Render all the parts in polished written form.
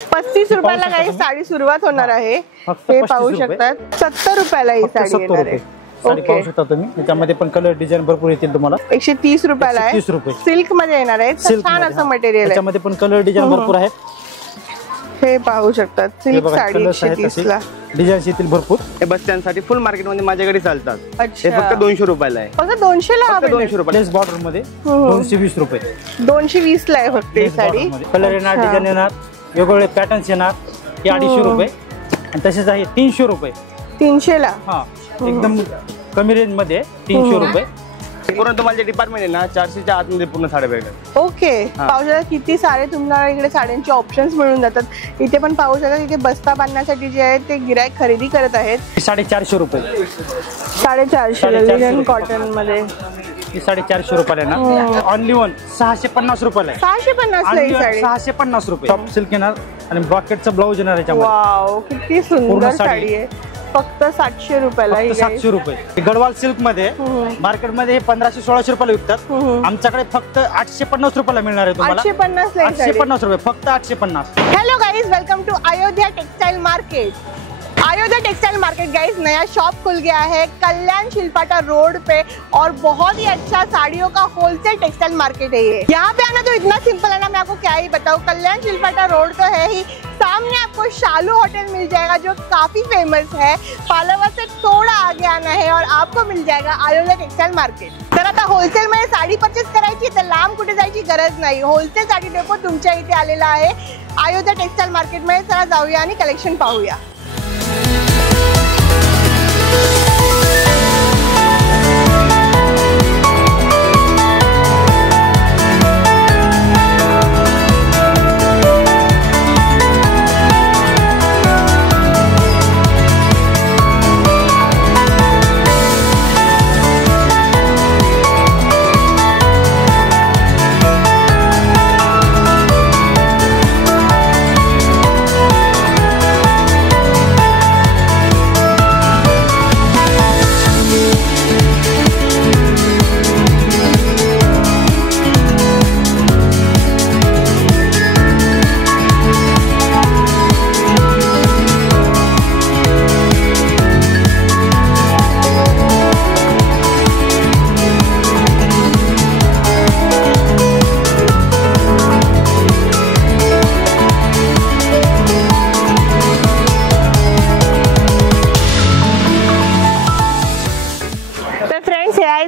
35 रुपयाला काही साडी सुरुवात होणार आहे, हे पाहू शकतात। 70 रुपयाला ही साडी येणार आहे। साडी पाहू शकता तुम्ही, त्याच्यामध्ये पण कलर डिझाईन भरपूर येतील तुम्हाला। 130 रुपयाला आहे, 30 रुपये सिल्क मध्ये येणार आहे, छान असं मटेरियल आहे, त्याच्यामध्ये पण कलर डिझाईन भरपूर आहेत, हे पाहू शकतात। सिल्क साडी 130 ला डिझाईन येतील भरपूर। हे बस स्टँड साठी फुल मार्केट मध्ये माझ्याकडे चालतात। अच्छा, हे फक्त 200 रुपयाला आहे, फक्त 200 ला, 200 रुपये लेस बॉर्डर मध्ये 220 रुपये, 220 ला आहे फक्त ही साडी। कलर येणार, डिझाईन येणार, वेगवेगळे पॅटर्न्स येणार, हे 250 रुपये आणि तसेच आहे 300 रुपये, 300 ला। हा, एकदम कमी रेंज मध्ये 300 रुपये। पूर्ण तुम्हाला जे डिपार्टमेंट आहे ना 400 च्या आतमध्ये पूर्ण साड्या भेटतात। ओके, पाहू शकता किती सारे तुम्हाला इकडे साड्यांचे ऑप्शन्स मिळून जातात। इथे पण पाहू शकता इथे बस्ता बांधण्यासाठी जे आहे ते गिराईक खरेदी करत आहेत। 450 रुपये, 450 कॉटन मध्ये 450 रुपयाला ना, ऑनली वन 650 रुपयाला आहे। 650 ला ही साडी, 650 रुपये। टॉप सिल्क येणार आणि ब्रॉकेटचं ब्लाऊज येणार याच्यामध्ये। वाव, किती सुंदर साडी आहे, फक्त 700 रुपयाला ही। 700 रुपये। गडवाल सिल्क मध्ये मार्केट मध्ये हे 1500-1600 रुपयाला विकतात, आमच्याकडे फक्त 850 रुपयाला मिळणार आहे तुम्हाला। 850 रुपये, फक्त 850। Hello guys, welcome to Ayodhya textile market. Ayodhya textile market guys नया शॉप खुल गया है कल्याण शिल्पाटा रोड पे, और बहुत ही अच्छा साड़ियों का होलसेल टेक्सटाइल मार्केट है ये। यहाँ पे आना तो इतना सिंपल है ना, मैं आपको क्या ही बताऊँ। कल्याण शिल्पाटा रोड तो है ही, सामने आपको शालू होटल मिल जाएगा जो काफी फेमस है। पालावा से थोड़ा आगे आना है और आपको मिल जाएगा अयोध्या टेक्सटाइल मार्केट। तर आता होलसेल मध्ये साडी परचेस करायची तर लांब कुठे जायची गरज नाही, होलसेल साडी डेपो तुमच्या इथे आलेला आहे अयोध्या टेक्सटाइल मार्केट मध्ये। चला जाऊया आणि कलेक्शन पाहूया।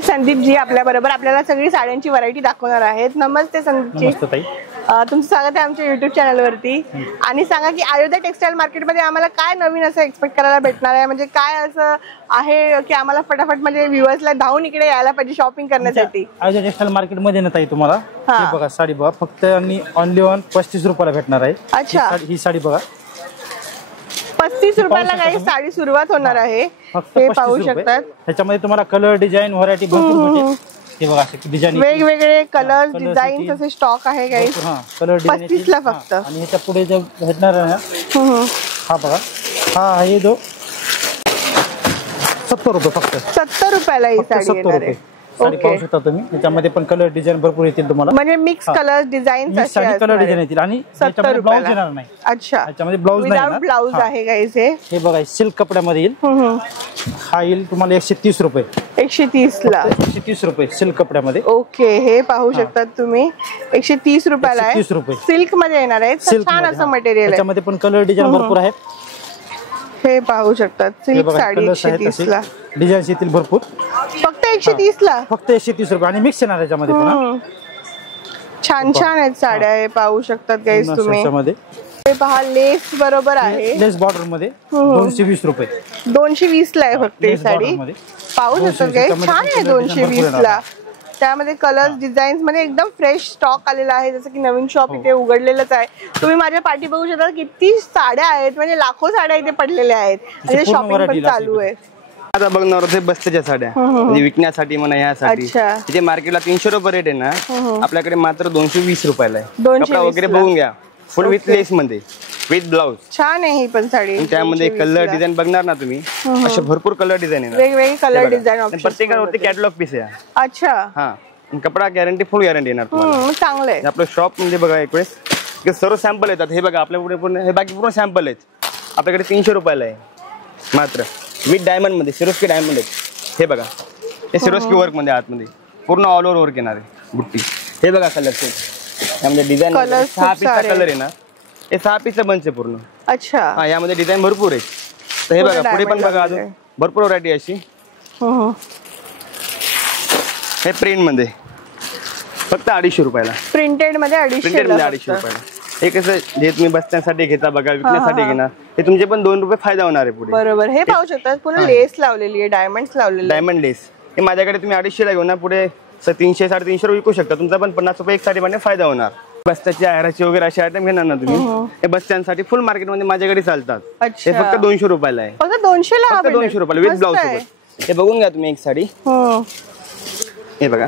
संदीप जी आपल्या बरोबर आपल्याला सगळी साड्यांची व्हरायटी दाखवणार आहेत। नमस्ते संदीप जी, तुमचं स्वागत आहे आमच्या YouTube चॅनल वरती। आणि सांगा की अयोध्या टेक्सटाइल मार्केट मध्ये आम्हाला काय नवीन असं एक्सपेक्ट करायला भेटणार आहे, म्हणजे काय असं आहे की आम्हाला फटाफट म्हणजे व्ह्यूअर्सला धावून इकडे यायला पाहिजे शॉपिंग करण्यासाठी। अयोध्या टेक्सटाइल मार्केट मध्ये ना ताई तुम्हाला हे बघा साडी बघा, फक्त आणि ऑनली वन 35 रुपयाला भेटणार आहे। अच्छा, ही साडी बघा 35 रुपयाला काही साडी सुरुवात होणार आहे, हे पाहू शकतात। त्याच्यामध्ये तुम्हाला कलर डिझाईन व्हरायटी भरपूर भेटेल। हे बघा डिझाईन वेगवेगळे कलर डिझाईन असे स्टॉक आहे गाइस। कलर डिझाईन 35 ला फक्त। आणि ह्याच्या पुढे जो भेटणार आहे ना, हा बघा, हा हे दो 70 रुपये, फक्त 70 रुपयाला ही साडी येणार आहे। साडी पाहू शकता तुम्ही, त्याच्यामध्ये पण कलर डिझाईन भरपूर येतील तुम्हाला, म्हणजे मिक्स कलर डिझाईन असे कलर डिझाईन येतील आणि 70 ब्लाऊज येणार नाही। अच्छा, त्याच्यामध्ये ब्लाऊज नाही येणार, ब्लाऊज आहे गाइस। हे बघा सिल्क कपड्यामध्ये येईल, हा येईल तुम्हाला 130 रुपये, 130 ला 130 रुपये सिल्क कपड्यामध्ये। ओके, हे पाहू शकतात तुम्ही 130 रुपयाला आहे, 130 रुपये सिल्क मध्ये येणार आहे, छान असं मटेरियल आहे, त्याच्यामध्ये पण कलर डिझाईन भरपूर आहेत, हे पाहू शकतात। सिल्क साडी 130 ला, डिझाईन येतील भरपूर, फक्त 130 ला, फक्त 130 रुपये आणि मिक्स येणार याच्यामध्ये पण छान छान आहेत साड्या, हे पाहू शकतात गाइस तुम्ही। हे पहा लेस बरोबर आहे, लेस बॉर्डर मध्ये 220 रुपये, 220 ला आहे फक्त ही साडी, पाहू शकतात गाइस, छान आहे 220 ला। त्यामध्ये कलर्स डिझाईन्स मध्ये एकदम फ्रेश स्टॉक आलेला आहे, जसं की नवीन शॉप इथे उघडलेलंच आहे। तुम्ही माझ्या पाठी बघू शकता किती साड्या आहेत, म्हणजे लाखो साड्या इथे पडलेल्या आहेत, म्हणजे शॉपिंग पण चालू आहे। आता बघणार होते बस्त्याच्या साड्या, म्हणजे विकण्यासाठी म्हणा यासाठी। तिथे मार्केटला 300 रुपये रेट आहे ना, आपल्याकडे मात्र 220 रुपयाला आहे। कपडा वगैरे बघून घ्या, फुल विथ लेस मध्ये, विथ ब्लाउज, छान आहे ही पण साडी। त्यामध्ये कलर डिझाईन बघणार ना तुम्ही, असे भरपूर कलर डिझाईन आहे, वेगवेगळे कलर डिझाईन, प्रत्येकावरती कॅटलॉग पीस आहे। अच्छा, हा, कपडा गॅरंटी, फुल गॅरंटी येणार तुम्हाला, चांगलं आहे। आपलं शॉप म्हणजे बघा एक वेळेस सर्व सॅम्पल येतात. हे बघा आपल्या पुढे पूर्ण हे बाकी पूर्ण सॅम्पल आहेत. आपल्याकडे 300 रुपयाला आहे मात्र विथ डायमंड मध्ये. सिरोस्की डायमंड आहेत. हे बघा हे सिरोस्की वर्क मध्ये आतमध्ये पूर्ण ऑल ओव्हर वर्क येणार आहे बुट्टी. हे बघा कलर यामध्ये डिझाईन 6 पीसचा कलर आहे ना. हे 6 पीसचा बंच आहे पूर्ण. अच्छा हा यामध्ये डिझाईन भरपूर आहे. तर हे बघा पुढे पण बघा अजून भरपूर व्हरायटी अशी. हे प्रिंट मध्ये फक्त 250 रुपयाला. प्रिंटेड मध्ये 250 रुपयाला. हे कसं जे तुम्ही बसण्यासाठी घेता बघा विकण्यासाठी घेणार हे तुमचे पण 2 रुपये फायदा होणार आहे पुढे. बरोबर. हे पाहू शकता पुन्हा लेस लावलेली आहे, डायमंड्स लावलेले, डायमंड लेस. हे माझ्याकडे तुम्ही 250 ला घेऊन ना पुढे 300 350 रुपये विकू शकता. तुमचा पण 50 रुपये एक साडी मध्ये फायदा होणार. बस्त्याची आयराची वगैरे असे आयटम घेणार ना तुम्ही हे बस्त्यांसाठी फुल मार्केटमध्ये माझ्याकडे चालतात. हे फक्त 200 रुपयाला आहे. फक्त 200 ला. 200 रुपयाला विथ ब्लाउज सोबत. हे बघून घ्या तुम्ही एक साडी. हे बघा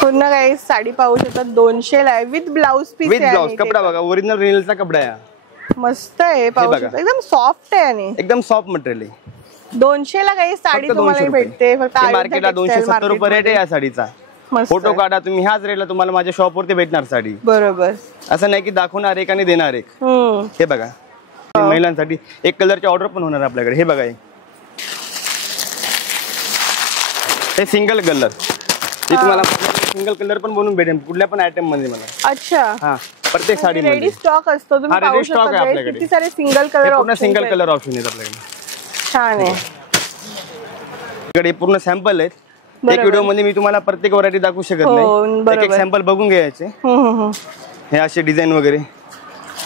पूर्ण काही साडी पाहू शकता 200 ला आहे with blouse piece. With blouse. कपडा बघा ओरिजिनल रिनलचा कपडा आहे. मस्त आहे. पाहू शकता एकदम सॉफ्ट आहे आणि एकदम सॉफ्ट मटेरियल आहे. 200 ला काही साडी तुम्हाला भेटते. फक्त मार्केटला 270 रुपये रेट आहे या साडीचा. फोटो काढा तुम्ही ह्याच रेटला तुम्हाला माझ्या शॉप वरती भेटणार साडी. बरोबर. असं नाही की दाखवणार एक आणि देणार एक. हे बघा महिलांसाठी एक कलरची ऑर्डर पण होणार आपल्याकडे. हे बघा हे सिंगल कलर. हे तुम्हाला सिंगल कलर पण बनवून भेटेल कुठल्या पण आयटम मध्ये मला. अच्छा हा प्रत्येक साडी मध्ये रेडी स्टॉक असतो. तुम्ही पाहू शकता किती सारे सिंगल कलर पूर्ण सिंगल कलर ऑप्शन आहेत आपल्याकडे. छान आहे. इकडे पूर्ण सॅम्पल आहेत. एक व्हिडिओ मध्ये मी तुम्हाला प्रत्येक व्हरायटी दाखवू शकत नाही. एक सॅम्पल बघून घ्यायचे. हे असे डिझाईन वगैरे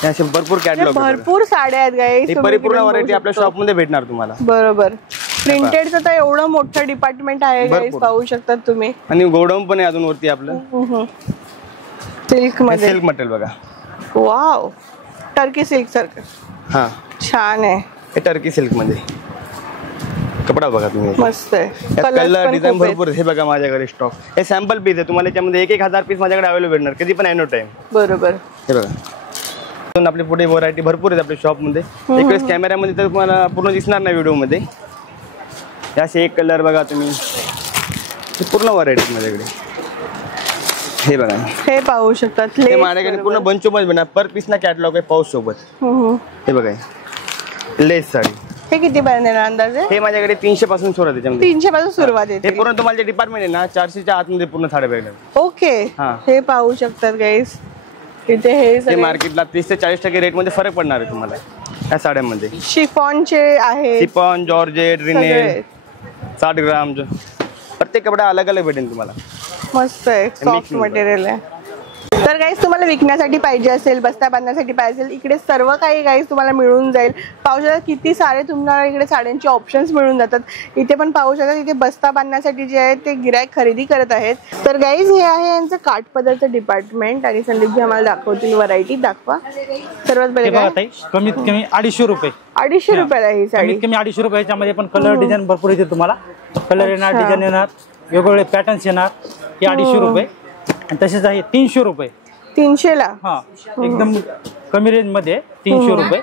हे असे भरपूर कॅटलॉग भरपूर साड्या आहेत गाईस. परिपूर्ण व्हरायटी आपल्या शॉप मध्ये भेटणार तुम्हाला. बरोबर. प्रिंटेडचं तर एवढं मोठं डिपार्टमेंट आहे गाईस पाहू शकता तुम्ही. आणि गोडाऊन पण आहे अजून वरती आपलं. सिल्क मध्ये सिल्क मटेरियल बघा. वाव टर्की सिल्क सारखं. हा छान आहे. हे टर्की सिल्क मध्ये कपडा बघा तुम्ही. मस्त आहे. कलर डिझाईन भरपूर. हे बघा माझ्याकडे स्टॉक. हे सॅम्पल पीस आहे. तुम्हाला त्यामध्ये 1,000 पीस माझ्याकडे अवेलेबल भेटणार कधी पण एनो टाइम. बरोबर. हे बघा आपली पुढे व्हरायटी भरपूर आहेत आपल्या शॉप मध्ये. एक वेळेस कॅमेऱ्यामध्ये तर तुम्हाला पूर्ण दिसणार नाही व्हिडिओ मध्ये. असे एक कलर बघा तुम्ही. पूर्ण व्हरायटी माझ्याकडे. हे बघा हे पाहू शकतात. हे माझ्याकडे पूर्ण बंचोबत भेटणार. पर पीस ना कॅटलॉग आहे पाऊस सोबत. हे बघा लेस साडी. हे किती पर्यंत येणार अंदाजे? हे माझ्याकडे 300 पासून सुरुवात आहे. 300 पासून सुरुवात आहे. हे पूर्ण तुम्हाला जे डिपार्टमेंट आहे ना 400च्या आतमध्ये पूर्ण साड्या भेटणार. ओके. हे पाहू शकतात गाईस. इथे हे मार्केटला 30 ते 40% रेट मध्ये फरक पडणार आहे तुम्हाला या साड्यांमध्ये. शिफॉनचे आहे. शिफॉन, जॉर्जेट, रिनेल 60 ग्राम प्रत्येक कपडा अलग अलग भेटेल तुम्हाला. मस्त आहे. सॉफ्ट मटेरियल आहे. तर गाईस तुम्हाला विकण्यासाठी पाहिजे असेल बस्ता बांधण्यासाठी पाहिजे असेल इकडे सर्व काही गाईस तुम्हाला मिळून जाईल. पाहू शकता किती सारे तुम्हाला इकडे साड्यांचे ऑप्शन्स मिळून जातात. इथे पण पाहू शकता इथे बस्ता बांधण्यासाठी जे आहे ते गिराईक खरेदी करत आहेत. तर गाईस हे आहे यांचं काठपदरचं डिपार्टमेंट आणि संदीपजी आम्हाला दाखवतील व्हरायटी. दाखवा. सर्वात पहिले कमीत कमी 250 रुपये. 250 रुपयाला ही साडी. कमीत कमी 250 रुपयाच्या मध्ये पण कलर डिझाईन भरपूर येते तुम्हाला. कलर येणार, डिझाईन येणार, वेगवेगळे पॅटर्न्स येणार. हे 250 रुपये. आणि तसेच आहे 300 रुपये. 300 ला. हा एकदम कमी रेंज मध्ये 300 रुपये.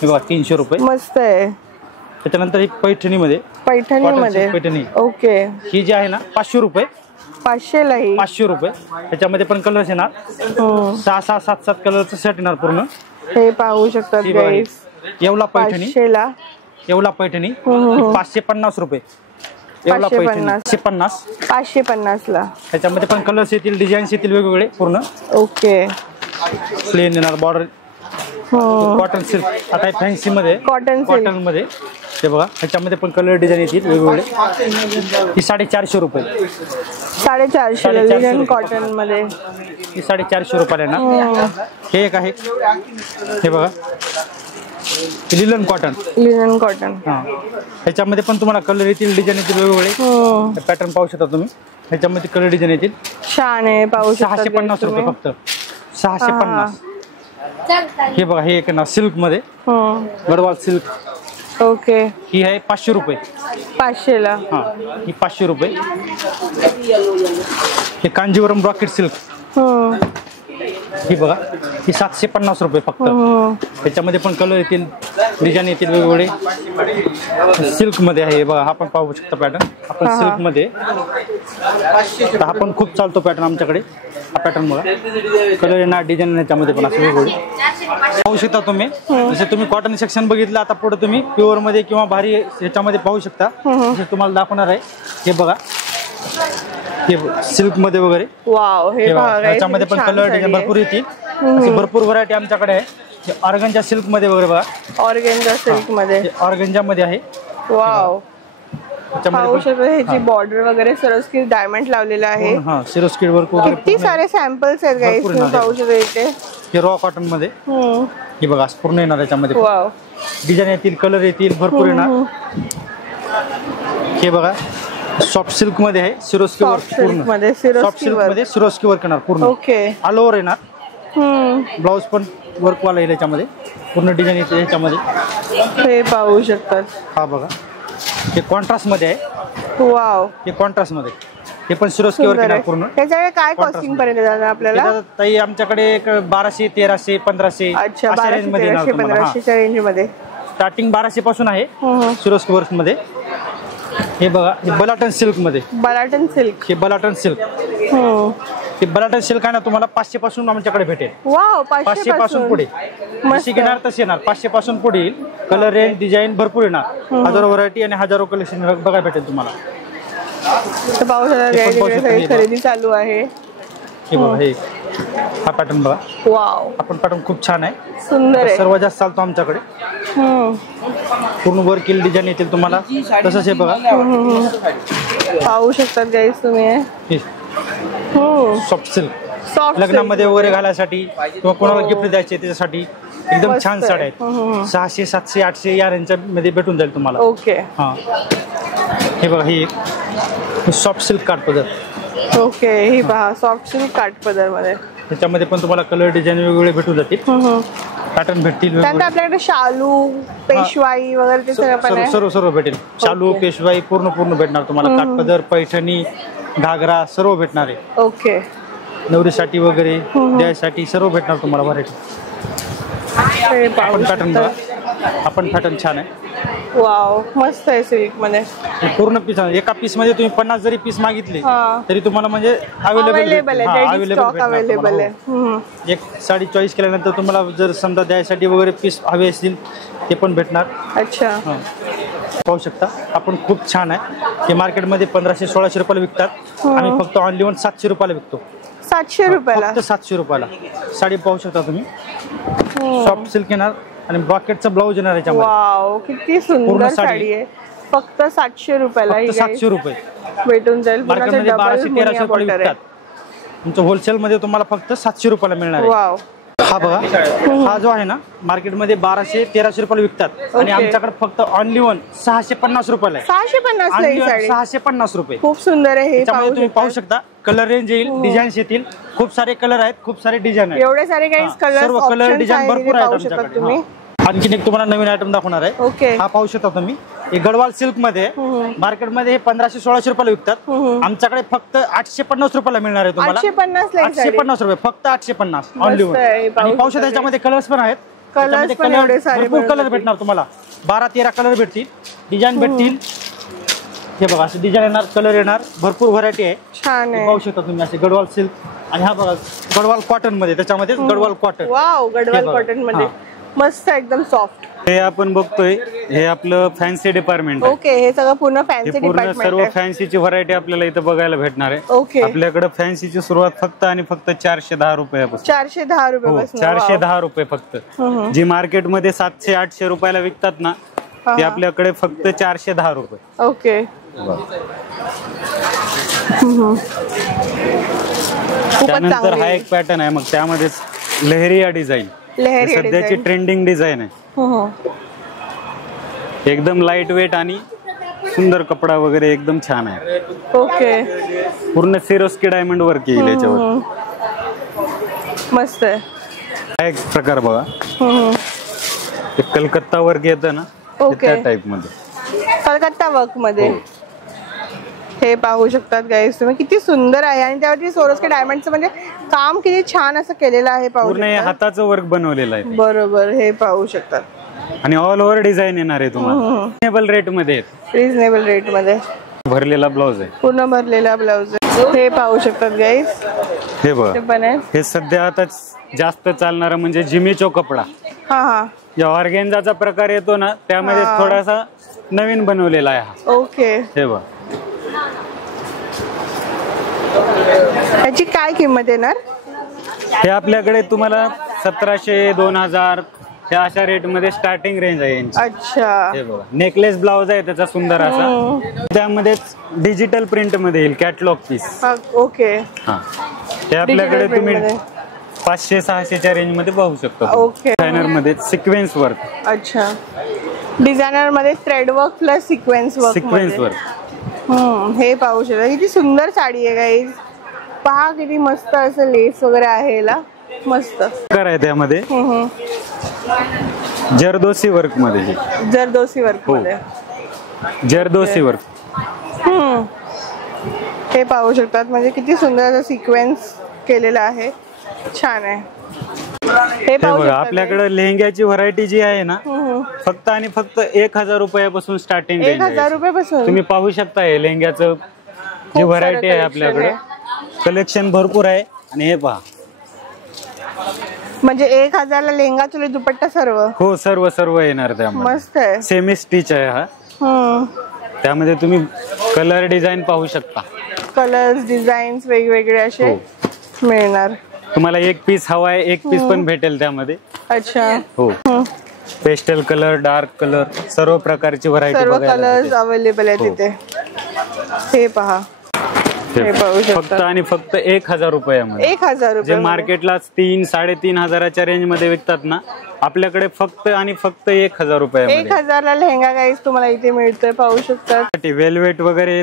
हे बघा 300 रुपये. मस्त आहे. त्याच्यानंतर ही पैठणी मध्ये. पैठणी. ओके. ही जी आहे ना 500 रुपये. 500 ला ही. 500 रुपये. त्याच्यामध्ये पण कलर्स येणार. 6 7 कलरचं सेट येणार पूर्ण. हे पाहू शकतात गाईस. येवला पैठणी. 500 ला. येवला पैठणी 550 रुपये. येवला पैठणी 550 ला. त्याच्यामध्ये पण कलर्स येतील, डिझाईन्स येतील वेगवेगळे पूर्ण. ओके. प्लेन येणार बॉर्डर. Cotton silk. आता फॅन्सी मध्ये कॉटन मध्ये ते बघा ह्याच्यामध्ये पण कलर डिझाईन येतील वेगवेगळे. ही 450 रुपये. 450 कॉटन मध्ये. ही 450 रुपयाला ना. हे एक आहे. हे बघा लिलन कॉटन. हा ह्याच्यामध्ये पण तुम्हाला कलर येतील, डिझाईन येतील वेगवेगळे. पॅटर्न पाहू शकता तुम्ही. ह्याच्यामध्ये कलर डिझाईन येतील. छान आहे. पाहू शकता. 650 रुपये फक्त. 650. हे बघा हे एक ना सिल्क मध्ये गडवाल सिल्क. ओके. ही आहे 500 रुपये. 500 ला. हा ही 500 रुपये. हे कांजीवरम ब्रॉकेट सिल्क. ही बघा, ही 750 रुपये फक्त. त्याच्यामध्ये पण कलर येतील, डिझाईन येतील वेगवेगळे. सिल्क मध्ये आहे बघा, हा पण पाहू शकता पॅटर्न. आपण सिल्क मध्ये, हा पण खूप चालतो पॅटर्न आमच्याकडे. हा पॅटर्न बघा, कलर येणार, डिझाईन याच्यामध्ये पण असं वेगवेगळे पाहू शकता तुम्ही. जसे तुम्ही कॉटन सेक्शन बघितलं, आता पुढे तुम्ही प्युअर मध्ये किंवा भारी याच्यामध्ये पाहू शकता. जसे तुम्हाला दाखवणार आहे, हे बघा, हे सिल्क मध्ये वगैरे. वाव, हे याच्यामध्ये पण कलर डिझाईन भरपूर येतील. भरपूर व्हरायटी आमच्याकडे आहे. ऑर्गेन्जा सिल्क मध्ये वगैरे बघा, ऑर्गेन्जा सिल्क मध्ये, ऑर्गेन्जा मध्ये आहे. वाव, पाहू शकतो ह्याची बॉर्डर वगैरे सिरोस्की डायमंड लावलेला आहे. हा, सिरोस्की वर्क वगैरे किती सारे सॅम्पल्स आहेत गाईस, तुम्ही पाहू शकता इथे. हे रॉ कॉटन मध्ये, हे बघा पूर्ण येणार याच्यामध्ये. वाव, डिझाईन येतील, कलर येतील, भरपूर येणार. हे बघा, सॉफ्ट सिल्क मध्ये आहे, सिरोस्की वर्क पूर्ण. सॉफ्ट सिल्क मध्ये सिरोस्की वर्क येणार पूर्ण. ओके, ऑल ओव्हर येणार. ब्लाउज पण वर्क वाला येईल याच्यामध्ये, पूर्ण डिझाईन येते याच्यामध्ये. हे पाहू शकतात. हा बघा, हे कॉन्ट्रास्ट मध्ये आहे. वाव, हे कॉन्ट्रास्ट मध्ये, हे पण सिरोस्की वर्क येणार पूर्ण. त्याच्याकडे काय कॉस्टिंग पर्यंत जाणार आपल्याला? ताई आमच्याकडे एक 1200, 1300, 1500 अच्छा, अशा रेंज मध्ये येणार तुम्हाला. 1200-1500 रेंज मध्ये स्टार्टिंग 1200 पासून आहे सिरोस्की वर्क मध्ये. हे बघा, हे बलाटन सिल्क मध्ये, बलाटन सिल्क, हे बलाटन सिल्क. हे बलाटन सिल्क आहे ना, तुम्हाला 500 पासून आमच्याकडे भेटेल. वाव, 500 पासून पुढे जशी घेणार तशी येणार. 500 पासून पुढे येईल. कलर रेंज, डिझाईन भरपूर येणार. हजारो व्हरायटी आणि हजारो कलेक्शन बघायला भेटेल तुम्हाला. पाहू शकता, खरेदी चालू आहे. हे बघा, हे हा पॅटर्न बघा. वाव, आपण पॅटर्न खूप छान आहे, सुंदर आहे. सर्वात जास्त चालतो आमच्याकडे. पूर्ण वर्क केलेलं डिझाईन येतील तुम्हाला. तसंच हे बघा, पाहू शकतात गाईस तुम्ही. सॉफ्ट सिल्क, लग्नामध्ये वगैरे घालायसाठी किंवा कोणाला गिफ्ट द्यायचे त्याच्यासाठी एकदम छान साड्या आहेत. 600, 700, 800 या रेंजच्या मध्ये भेटून जाईल तुम्हाला. ओके, हा, हे बघा, ही सॉफ्ट सिल्क काठपदर. ओके, ही पहा, सॉफ्ट सिल्क काठपदर मध्ये. त्याच्यामध्ये पण तुम्हाला कलर डिझाईन वेगवेगळे भेटून जातील. पॅटर्न भेटतील. त्यानंतर आपल्याकडे शालू, पेशवाई वगैरे ते सगळं पण आहे. सर्व भेटेल. शालू, पेशवाई पूर्ण भेटणार तुम्हाला. काठपदर, पैठणी, घागरा सर्व भेटणार आहे. ओके, नवरीसाठी वगैरे द्यायसाठी सर्व भेटणार तुम्हाला व्हरायटी. आपण पॅटर्न बघा, आपण पॅटर्न छान आहे. वाव, मस्त आहे सिल्क मध्ये. पूर्ण पीस, एका पीस मध्ये तुम्ही 50 जरी पीस मागितले तरी तुम्हाला म्हणजे अवेलेबल आहे. एक साडी चॉईस केल्यानंतर तुम्हाला जर समजा द्यायसाठी वगैरे पीस हवे असतील ते पण भेटणार. अच्छा, पाहू शकता, आपण खूप छान आहे. हे मार्केटमध्ये 1500-1600 रुपयाला विकतात. आम्ही फक्त ऑनली 700 रुपयाला विकतो. 700 रुपयाला, फक्त 700 रुपयाला साडी पाहू शकता तुम्ही. सॉफ्ट सिल्क येणार आणि ब्रॉकेटचा ब्लाऊज येणार याच्यामध्ये. वाव, किती सुंदर साडी आहे. फक्त 700 रुपयाला, 700 रुपये भेटून जाईल. मार्केटमध्ये 1200-1300 रुपये विकतात. तुमचं होलसेल मध्ये तुम्हाला फक्त 700 रुपयाला मिळणार आहे. वाव, हा बघा, हा जो आहे ना मार्केटमध्ये 1200-1300 रुपयाला विकतात आणि आमच्याकडे फक्त ऑनली 650 रुपयाला. 650 रुपये. खूप सुंदर आहे. त्याच्यामध्ये तुम्ही पाहू शकता, कलर रेंज येईल, डिझाईन्स येतील. खूप सारे कलर आहेत, खूप सारे डिझाईन आहेत. एवढे सारे काही सर्व कलर डिझाईन भरपूर आहेत आमच्याकडे. आणखीन एक तुम्हाला नवीन आयटम दाखवणार आहे. ओके, हा पाहू शकता तुम्ही. हे गडवाल सिल्क मध्ये मार्केटमध्ये हे 1500-1600 रुपयाला विकतात. आमच्याकडे फक्त 850 रुपयाला मिळणार आहे तुम्हाला. 850 रुपये, फक्त 850 ऑनली वन. आणि पाहू शकता याच्यामध्ये कलर्स पण आहेत. भरपूर कलर भेटणार तुम्हाला. 12-13 कलर भेटतील, डिझाईन भेटतील. हे बघा, असे डिझाईन येणार, कलर येणार, भरपूर व्हरायटी आहे. छान आहे. पाहू शकता तुम्ही असे गडवाल सिल्क. आणि हा बघा, गडवाल कॉटन मध्ये, त्याच्यामध्ये Gadwal cotton. Wow, Gadwal cotton मध्ये मस्त, एकदम सॉफ्ट. हे आपण बघतोय, हे आपलं फॅन्सी डिपार्टमेंट. ओके, हे सगळं पूर्ण फॅन्सी डिपार्टमेंट. सर्व फॅन्सीची व्हरायटी आपल्याला इथं बघायला भेटणार आहे. ओके, आपल्याकडे फॅन्सीची सुरुवात फक्त आणि फक्त 410 रुपयापासून. 410 रुपये, 410 रुपये फक्त. जी मार्केटमध्ये 700-800 रुपयाला विकतात ना, ते आपल्याकडे फक्त 410 रुपये. ओके, त्यानंतर हा एक पॅटर्न आहे, मग त्यामध्ये लहरिया डिझाईन, सध्याची ट्रेंडिंग डिझाईन आहे. एकदम लाईट वेट आणि सुंदर कपडा वगैरे एकदम छान आहे. ओके, पूर्ण सिरोस्की डायमंड वर्क येईल याच्यावर. मस्त आहे. हा एक प्रकार बघा, ते कलकत्ता वर्क येतं ना, त्या टाइप मध्ये. कलकत्ता वर्क मध्ये. हे पाहू शकतात गाईस तुम्ही, किती सुंदर आहे आणि त्यावरती सोरोस्के डायमंडचं म्हणजे काम किती छान असं केलेलं आहे. पाहू पूर्ण हाताचं वर्क बनवलेलं आहे. बरोबर, हे पाहू शकतात. आणि ऑल ओव्हर डिझाईन येणार आहे तुम्हाला. रिजनेबल रेट मध्ये, रिजनेबल रेट मध्ये भरलेला ब्लाउज आहे, पूर्ण भरलेला ब्लाउज आहे. हे पाहू शकतात गाईस. हे बघ, ते पण आहे. हे सध्या आता जास्त चालणारा म्हणजे जिमीचो कपडा. हा हा, या ऑर्गेन्झाचा प्रकार येतो ना, त्यामध्ये थोडासा नवीन बनवलेला आहे हा. ओके. हे बघ, याची काय किंमत येणार? हे आपल्याकडे तुम्हाला 1700, 2000 ह्या अशा रेट मध्ये स्टार्टिंग रेंज आहे यांची. अच्छा. हे बघा, नेकलेस ब्लाउज आहे त्याचा सुंदर असा, त्यामध्येच डिजिटल प्रिंट मध्ये येईल, कॅटलॉग पीस. ओके. हा, हे आपल्याकडे तुम्ही 500-600च्या रेंज मध्ये पाहू शकता. ओके. डिझायनर मध्ये सिक्वेन्स वर्क. अच्छा, डिझायनर मध्ये thread work plus sequence work. Sequence work. हे पाहू शकता, किती सुंदर साडी आहे गाईज. पहा किती मस्त असं लेस वगैरे आहे याला, मस्त आहे. त्यामध्ये जरदोसी वर्क मध्ये, जरदोसी वर्क मध्ये, जरदोसी वर्क. हे पाहू शकतात, म्हणजे किती सुंदर असं सिक्वेन्स केलेला आहे, छान आहे. हे पाहू शकता आपल्याकडे लेहंग्याची व्हरायटी जी आहे ना, फक्त आणि फक्त 1000 रुपयापासून स्टार्टिंग. 1000 रुपयापासून तुम्ही पाहू शकता. हे लेहंग्याचं जी व्हरायटी आहे आपल्याकडे, कलेक्शन भरपूर आहे. आणि हे पहा, म्हणजे 1000 ला लेहंगा, चोली, दुपट्टा सर्व. हो, सर्व सर्व येणार त्यामध्ये. मस्त आहे. सेमी स्टिच आहे हा. त्यामध्ये तुम्ही कलर डिझाईन पाहू शकता. कलर्स डिझाईन्स वेगवेगळे असे मिळणार. तुम्हाला एक पीस हवा आहे, एक पीस पण भेटेल त्यामध्ये. अच्छा. हो, पेस्टल कलर, डार्क कलर, सर्व प्रकारची व्हरायटी, सर्व कलर्स अवेलेबल आहे तिथे. हे पहा, हे पाहू शकता. फक्त आणि फक्त 1000 रुपयामध्ये. 1000 रुपये. जे मार्केटला 3-3.5 हजाराच्या रेंज मध्ये विकतात ना, आपल्याकडे फक्त आणि फक्त 1000 रुपयामध्ये. 1000 ला लेहंगा गाईस तुम्हाला इथे मिळतोय, पाहू शकता. वेलवेट वगैरे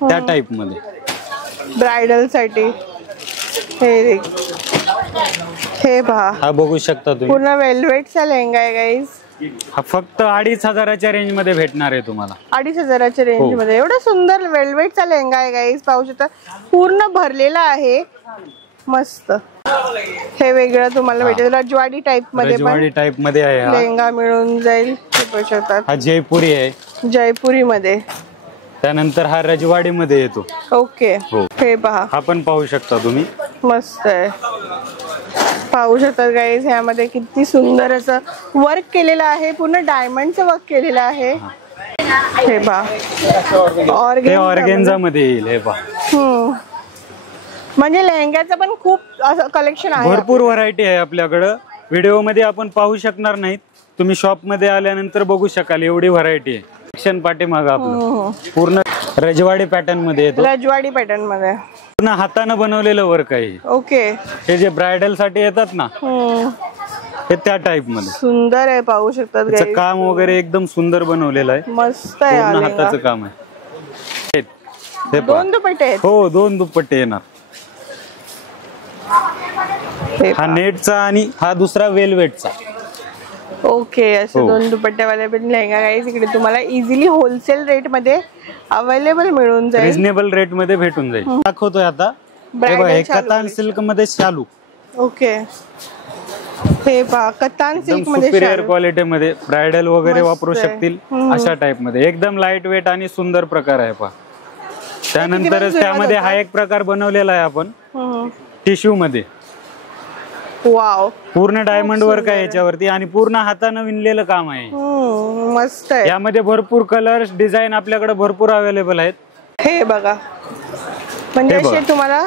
त्या टाइप मध्ये, ब्रायडल साठी. हे पहा, हा बघू शकता तुम्ही, पूर्ण वेलवेटचा लेहंगा आहे गाईस. हा फक्त 2500च्या रेंज मध्ये भेटणार आहे तुम्हाला. 2500च्या रेंज मध्ये एवढा सुंदर वेलवेटचा लेहंगा आहे गाईस, पाहू शकता. पूर्ण भरलेला आहे, मस्त. हे वेगळं तुम्हाला भेटेल, रजवाडी टाइप मध्ये, रजवाडी टाइप मध्ये आहे हा लेहंगा मिळून जाईल. हे पाहू शकता. हा जयपुरी आहे, जयपुरी मध्ये. त्यानंतर हा रजवाडी मध्ये येतो. ओके. हे पहा, हा पण पाहू शकता तुम्ही, मस्त आहे. पाहू शकतात गाईज, ह्यामध्ये किती सुंदर असं वर्क केलेलं आहे, पूर्ण डायमंडचं वर्क केलेलं आहे. हे पहा, ऑर्गेन्झा मध्ये येईल. हे पहा, म्हणजे लेहंग्याचं पण खूप असं कलेक्शन आहे, भरपूर व्हरायटी आहे आपल्याकडं. व्हिडिओ मध्ये आपण पाहू शकणार नाहीत, तुम्ही शॉप मध्ये आल्यानंतर बघू शकाल, एवढी व्हरायटी आहे. सेक्शन पाठीमागं आपलं पूर्ण रजवाडी पॅटर्न मध्ये येतो. रजवाडी पॅटर्न मध्ये पूर्ण हाताने बनवलेलं वर्क आहे. ओके. हे जे ब्रायडल साठी येतात ना, हे त्या टाइप मध्ये सुंदर आहे, पाहू शकतात. त्याचं काम वगैरे एकदम सुंदर बनवलेलं आहे, मस्त आहे. पूर्ण हाताचं काम आहे. हे 2 दुपट्टे आहेत. हो, 2 दुपट्टे येणार. हा नेटचा आणि हा दुसरा वेलवेटचा. ओके, असे 2 दुपट्ट्यावाले पण लेहंगा गाईस इकडे तुम्हाला इझिली होलसेल रेट मध्ये अवेलेबल मिळून जाईल, रिजनेबल रेट मध्ये भेटून जाईल. दाखवतोय आता, कतान सिल्क मध्ये शालू. ओके. हे पहा, कतान सिल्क मध्ये सुपीरियर क्वालिटी मध्ये ब्रायडल वगैरे वापरू शकतील अशा टाइप मध्ये. एकदम लाईट वेट आणि सुंदर प्रकार आहे पहा. त्यानंतर त्यामध्ये हा एक प्रकार बनवलेला आहे आपण टिश्यू मध्ये. वाव, पूर्ण डायमंड वर्क आहे याच्यावरती आणि पूर्ण हाताने विणलेलं काम आहे. मस्त आहे. यामध्ये भरपूर कलर्स, डिझाईन आपल्याकडे भरपूर अवेलेबल आहेत. हे बघा, म्हणजे असे तुम्हाला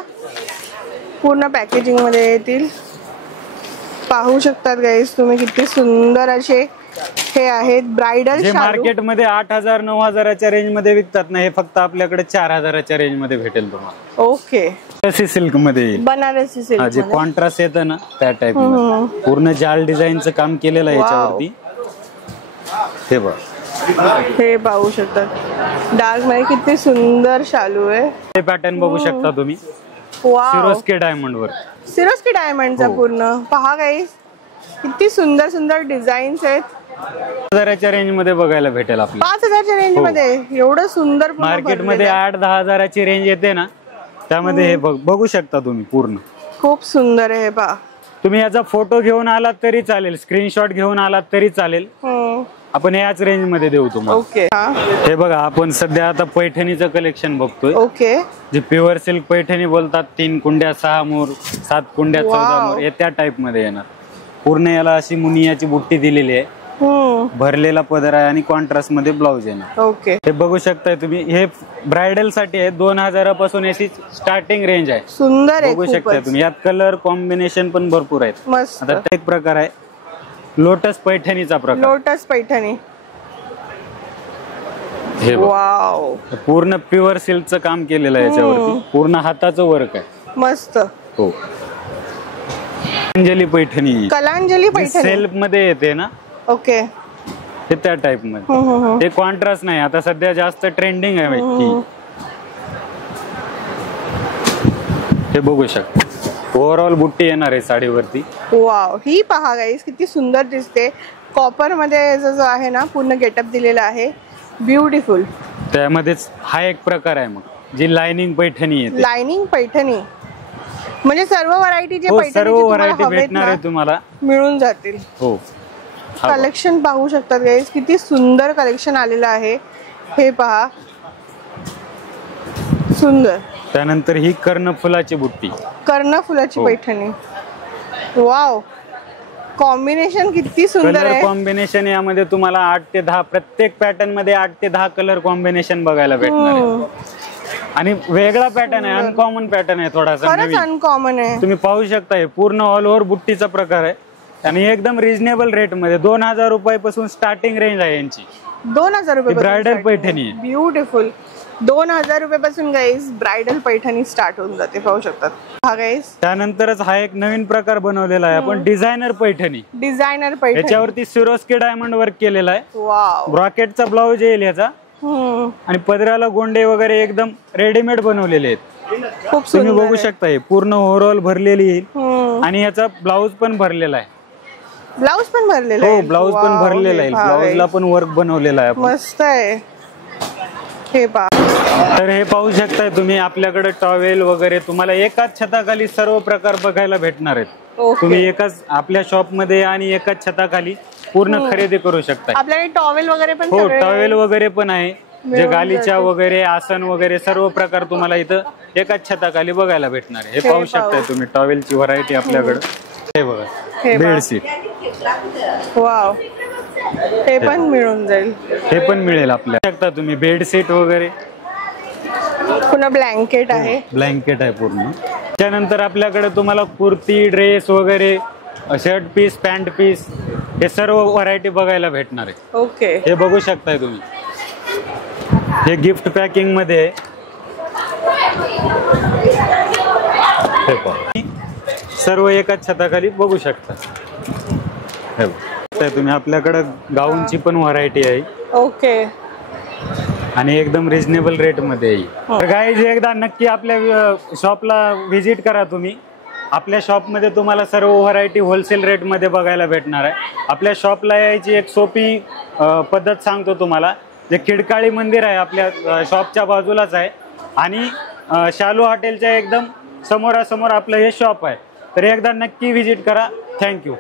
पूर्ण पॅकेजिंग मध्ये येतील. पाहू शकतात गाईस तुम्ही, किती सुंदर असे हे आहेत ब्रायडल. जे मार्केट मध्ये 8000-9000च्या रेंज मध्ये विकतात ना, हे फक्त आपल्याकडे 4000च्या रेंज मध्ये भेटेल तुम्हाला. ओके. बनारसी सिल्क मध्ये येईल. बनारसी सिल्क जे कॉन्ट्रास्ट येतं ना, त्या टाइप मध्ये पूर्ण जाल डिझाईनचं काम केलेलं आहे याच्यावरती. हे बघ, हे पाहू शकतात. डार्क मध्ये किती सुंदर शालू आहे. हे पॅटर्न बघू शकता तुम्ही, वाव, सिरोस्की डायमंड वर. सिरोस्की डायमंडचा पूर्ण पहा गाईस, किती सुंदर सुंदर डिझाईन्स आहेत. हजाराच्या रेंज मध्ये बघायला भेटेल आपल्याला. 5,000च्या रेंज मध्ये एवढं सुंदर पूर्ण मार्केट मध्ये भरलेलं आहे. 8-10 हजाराची रेंज येते ना, त्यामध्ये हे बघू शकता तुम्ही पूर्ण. खूप सुंदर आहे पहा. तुम्ही याचा फोटो घेऊन आलात तरी चालेल, स्क्रीनशॉट घेऊन आलात तरी चालेल, आपण याच रेंज मध्ये देऊ तुम्हाला. ओके. हे बघा, आपण सध्या आता पैठणीचं कलेक्शन बघतोय. ओके. जे प्युअर सिल्क पैठणी बोलतात, 3 कुंड्या 6 मोर, 7 कुंड्या 14 मोर, त्या टाइप मध्ये येणार. पूर्ण याला अशी मुनियाची बुट्टी दिलेली आहे, भरलेला पदर आहे आणि कॉन्ट्रास्ट मध्ये ब्लाउज येणार. ओके. हे बघू शकताय तुम्ही, हे ब्रायडल साठी आहे. 2,000 पासून याची स्टार्टिंग रेंज आहे. सुंदर आहे. बघू शकताय तुम्ही, यात कलर कॉम्बिनेशन पण भरपूर आहेत. मस्त. आता एक प्रकार आहे लोटस पैठणीचा प्रकार. लोटस पैठणी. हे वाव, पूर्ण प्युअर सिल्कचं काम केलेलं आहे याच्यावरती, पूर्ण हाताचं वर्क आहे. मस्त. हो. कलांजली पैठणी. कलांजली पैठणी सेल्फ मध्ये येते ना. ओके. हे त्या टाइप मध्ये. हे कॉन्ट्रास्ट नाही, आता सध्या जास्त ट्रेंडिंग आहे माहिती. हे बघू शकता, ओव्हरऑल बुट्टी येणार आहे साडीवरती. वाव, ही पहा गाईस किती सुंदर दिसते. कॉपर मध्ये जो आहे ना पूर्ण गेटअप दिलेला आहे, ब्युटिफुल. त्यामध्येच हा एक प्रकार आहे मग, जी लाइनिंग पैठणी येते. लाइनिंग पैठणी म्हणजे सर्व व्हरायटी जे पैठणी सर्व व्हरायटी भेटणार आहे तुम्हाला, मिळून जातील. हो. कलेक्शन पाहू शकतात गाईस, किती सुंदर कलेक्शन आलेलं आहे. हे पहा, सुंदर. त्यानंतर ही कर्णफुलाची बुट्टी. कर्णफुलाची पैठणी. वाव, कॉम्बिनेशन किती सुंदर आहे. कॉम्बिनेशन यामध्ये तुम्हाला 8 ते 10, प्रत्येक पॅटर्न मध्ये 8 ते 10 कलर कॉम्बिनेशन बघायला भेटणार आहे. आणि वेगळा पॅटर्न आहे, अनकॉमन पॅटर्न आहे थोडासा. अनकॉमन आहे. तुम्ही पाहू शकता, हे पूर्ण ऑल ओव्हर बुट्टीचा प्रकार आहे आणि एकदम रिजनेबल रेट मध्ये. 2,000 रुपयापासून स्टार्टिंग रेंज आहे यांची. 2,000 रुपये ब्रायडल पैठणी आहे. ब्युटिफुल. 2,000 रुपयापासून गाईस ब्रायडल पैठणी स्टार्ट होऊन जाते, पाहू शकतात. हा गाईस, त्यानंतरच हा एक नवीन प्रकार बनवलेला आहे आपण, डिझायनर पैठणी. डिझायनर पैठणी. याच्यावरती सिरोस्की डायमंड वर्क केलेला आहे. वाव. ब्रॉकेटचा ब्लाउज येईल याचा आणि पदराला गोंडे वगैरे एकदम रेडीमेड बनवलेले आहेत. खूप तुम्ही बघू शकता, हे पूर्ण ओव्हरऑल भरलेली येईल आणि याचा ब्लाउज पण भरलेला आहे. ब्लाउज पण भरलेला आहे. हो, ब्लाउज पण भरलेला आहे. ब्लाउजला पण वर्क बनवलेला आहे. मस्त आहे. हे पहा, तर हे पाहू शकताय तुम्ही, आपल्याकडे टॉवेल वगैरे तुम्हाला एकाच छताखाली सर्व प्रकार बघायला भेटणार आहेत. तुम्ही एकाच आपल्या शॉप मध्ये आणि एकाच छताखाली पूर्ण खरेदी करू शकता. आपल्याकडे टॉवेल वगैरे पण. हो, टॉवेल वगैरे पण आहे. जे गालीच्या वगैरे, आसन वगैरे सर्व प्रकार तुम्हाला इथं एकाच छताखाली बघायला भेटणार आहे. हे पाहू शकताय तुम्ही, टॉवेलची व्हरायटी आपल्याकडे. हे बघा, बेडशीट. वाव, हे पण मिळून जाईल. हे पण मिळेल आपल्याला. शकता तुम्ही बेडशीट वगैरे. पुन्हा ब्लँकेट आहे. ब्लँकेट आहे पूर्ण. त्यानंतर आपल्याकडे तुम्हाला कुर्ती, ड्रेस वगैरे, शर्ट पीस, पॅन्ट पीस, हे सर्व व्हरायटी बघायला भेटणार आहे. ओके. हे बघू शकताय तुम्ही, हे गिफ्ट पॅकिंग मध्ये आहे. हे पहा, सर्व एकाच छताखाली बघू शकता. हे बघा तुम्ही, आपल्याकडे गाऊनची पण व्हरायटी आहे. ओके. आणि एकदम रिजनेबल रेट मध्ये येईल. तर गाईज, एकदा नक्की आपल्या शॉपला व्हिजिट करा तुम्ही. आपल्या शॉपमध्ये तुम्हाला सर्व व्हरायटी होलसेल रेट मध्ये बघायला भेटणार आहे. आपल्या शॉपला यायची एक सोपी पद्धत सांगतो तुम्हाला. जे खिडकाळी मंदिर आहे आपल्या शॉपच्या बाजूलाच आहे आणि शालू हॉटेलच्या एकदम समोरासमोर आपलं हे शॉप आहे. तर एकदा नक्की व्हिजिट करा. थँक्यू.